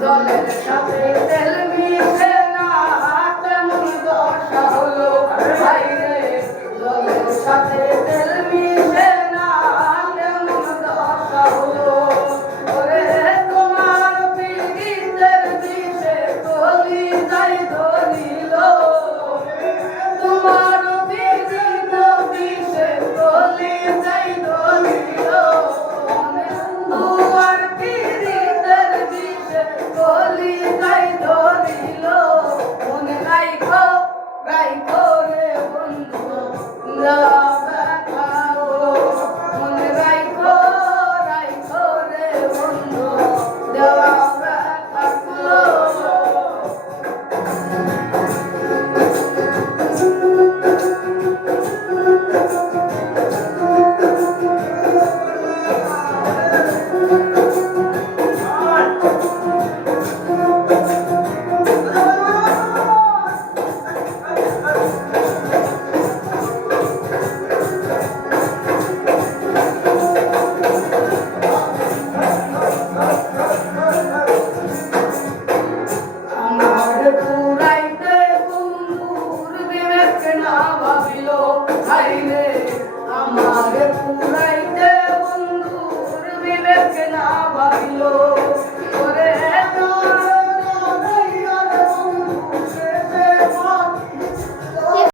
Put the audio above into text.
জলের সাথে তেল মিশে না তেমন দশা হলো ভাই রে। জলের সাথে তেল মিশে না তেমন দশা হলো। ওরে তোমার পীড়িতের বিষে কলি যাই ধরিল। তোমার পীড়িত বিষে কলি যাই ধরিল। দুয়ার পীড়িতের বিষে কলি যাই ধরিল। মনে রাইখো রাইখো রে বন্ধু দেওয়া ব্যথাও। মনে রাইখো রাইখো রে বন্ধু দেওয়া ব্যথাগুলো। আমার পুরাইতে বন্ধুর বিবেক না ভাবিল হাই রে। আমার পুরাইতে বন্ধুর বিবেক না ভাবিল।